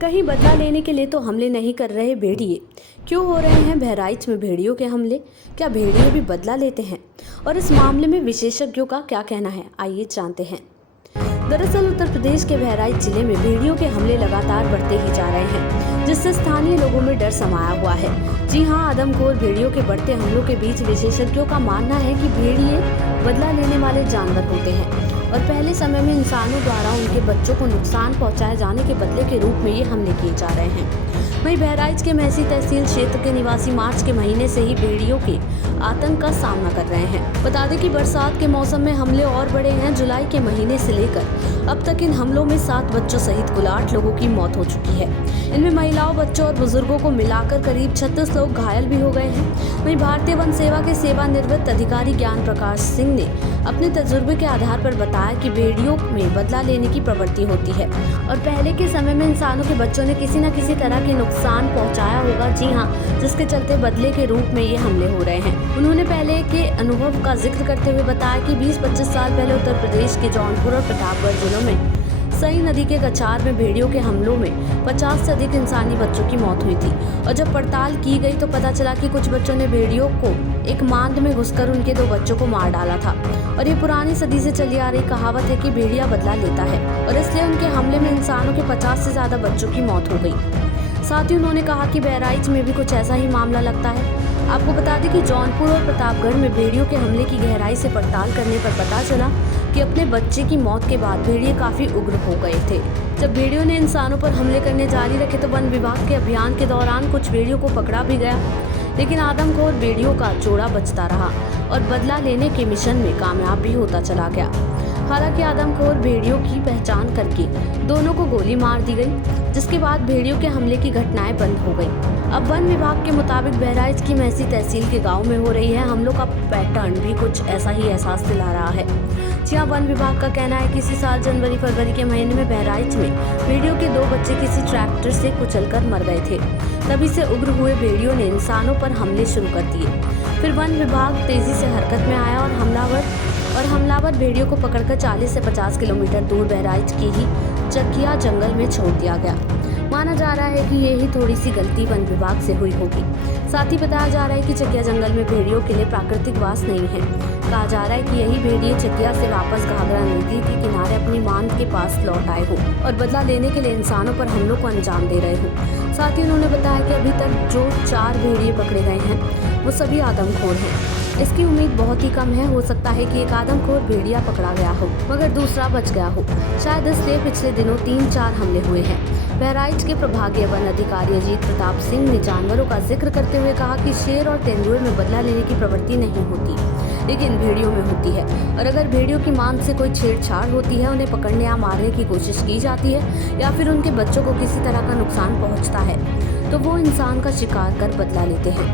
कहीं बदला लेने के लिए तो हमले नहीं कर रहे भेड़िए। क्यों हो रहे हैं बहराइच में भेड़ियों के हमले? क्या भेड़िए भी बदला लेते हैं? और इस मामले में विशेषज्ञों का क्या कहना है, आइए जानते हैं। दरअसल उत्तर प्रदेश के बहराइच जिले में भेड़ियों के हमले लगातार बढ़ते ही जा रहे हैं, जिससे स्थानीय लोगों में डर समाया हुआ है। जी हां, आदमखोर भेड़ियों के बढ़ते हमलों के बीच विशेषज्ञों का मानना है कि भेड़िए बदला लेने वाले जानवर होते हैं और पहले समय में इंसानों द्वारा उनके बच्चों को नुकसान पहुंचाए जाने के बदले के रूप में ये हमले किए जा रहे हैं। वहीं बहराइच के महसी तहसील क्षेत्र के निवासी मार्च के महीने से ही भेड़ियों के आतंक का सामना कर रहे हैं। बता दें कि बरसात के मौसम में हमले और बढ़े हैं। जुलाई के महीने से लेकर अब तक इन हमलों में 7 बच्चों सहित कुल 8 लोगों की मौत हो चुकी है। इनमें महिलाओं, बच्चों और बुजुर्गों को मिलाकर करीब 36 लोग घायल भी हो गए हैं। वहीं भारतीय वन सेवा के सेवानिवृत्त अधिकारी ज्ञान प्रकाश सिंह ने अपने तजुर्बे के आधार पर बताया कि भेड़ियों में बदला लेने की प्रवृत्ति होती है और पहले के समय में इंसानों के बच्चों ने किसी न किसी तरह के नुकसान पहुंचाया होगा। जी हां, जिसके चलते बदले के रूप में ये हमले हो रहे हैं। उन्होंने पहले के अनुभव का जिक्र करते हुए बताया कि 20-25 साल पहले उत्तर प्रदेश के जौनपुर और प्रतापगढ़ जिलों में सई नदी के गचार में भेड़ियों के हमलों में 50 से अधिक इंसानी बच्चों की मौत हुई थी और जब पड़ताल की गई तो पता चला कि कुछ बच्चों ने भेड़ियों को एक मांद में घुसकर उनके 2 बच्चों को मार डाला था। और ये पुरानी सदी से चली आ रही कहावत है कि भेड़िया बदला लेता है और इसलिए उनके हमले में इंसानों के 50 से ज्यादा बच्चों की मौत हो गई। साथ ही उन्होंने कहा कि बहराइच में भी कुछ ऐसा ही मामला लगता है। आपको बता दें कि जौनपुर और प्रतापगढ़ में भेड़ियों के हमले की गहराई से पड़ताल करने पर पता चला कि अपने बच्चे की मौत के बाद भेड़िए काफी उग्र हो गए थे। जब भेड़ियों ने इंसानों पर हमले करने जारी रखे तो वन विभाग के अभियान के दौरान कुछ भेड़ियों को पकड़ा भी गया, लेकिन आदमखोर भेड़ियों का जोड़ा बचता रहा और बदला लेने के मिशन में कामयाब भी होता चला गया। हालांकि आदमखोर भेड़ियों की पहचान करके दोनों को गोली मार दी गई, जिसके बाद भेड़ियों के हमले की घटनाएं बंद हो गई। अब वन विभाग के मुताबिक बहराइच की महसी तहसील के गांव में हो रही है हमलों का पैटर्न भी कुछ ऐसा ही एहसास दिला रहा है। जी हां, वन विभाग का कहना है कि इसी साल जनवरी-फरवरी के महीने में बहराइच में भेड़ियों के 2 बच्चे किसी ट्रैक्टर से कुचलकर मर गए थे। तभी से उग्र हुए भेड़ियों ने इंसानों पर हमले शुरू कर दिए। फिर वन विभाग तेजी से हरकत में आया और हमलावर भेड़ियों को पकड़कर 40 से 50 किलोमीटर दूर बहराइच की ही चकिया जंगल में छोड़ दिया गया। माना जा रहा है कि यही थोड़ी सी गलती वन विभाग से हुई होगी। साथ ही बताया जा रहा है कि चकिया जंगल में भेड़ियों के लिए प्राकृतिक वास नहीं है। कहा जा रहा है कि यही भेड़िए चकिया से वापस घाघरा नदी के किनारे अपनी मांद के पास लौट आए हो और बदला लेने के लिए इंसानों पर हमलों को अंजाम दे रहे हो। साथ ही उन्होंने बताया कि अभी तक जो 4 भेड़िए पकड़े गए हैं वो सभी आदमखोर हैं। इसकी उम्मीद बहुत ही कम है। हो सकता है कि एक आदमखोर भेड़िया पकड़ा गया हो मगर दूसरा बच गया हो। शायद इसलिए पिछले दिनों 3-4 हमले हुए हैं। बहराइच के प्रभागीय वन अधिकारी अजीत प्रताप सिंह ने जानवरों का जिक्र करते हुए कहा कि शेर और तेंदुए में बदला लेने की प्रवृत्ति नहीं होती, लेकिन भेड़ियों में होती है। और अगर भेड़ियों की मांद से कोई छेड़छाड़ होती है, उन्हें पकड़ने या मारने की कोशिश की जाती है या फिर उनके बच्चों को किसी तरह का नुकसान पहुंचता है तो वो इंसान का शिकार कर बदला लेते हैं।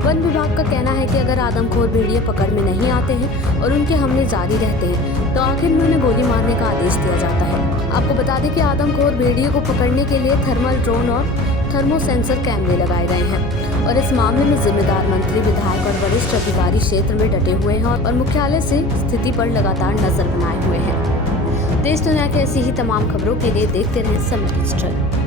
वन विभाग का कहना है कि अगर आदमखोर भेड़िए पकड़ में नहीं आते हैं और उनके हमले जारी रहते हैं तो आखिर में उन्हें गोली मारने का आदेश दिया जाता है। आपको बता दें कि आदमखोर भेड़िए को पकड़ने के लिए थर्मल ड्रोन और थर्मो सेंसर कैमरे लगाए गए हैं और इस मामले में जिम्मेदार मंत्री, विधायक और वरिष्ठ अधिकारी क्षेत्र में डटे हुए हैं और मुख्यालय से स्थिति पर लगातार नजर बनाए हुए हैं। देश दुनिया की ऐसी ही तमाम खबरों के लिए देखते रहें समय डिजिटल।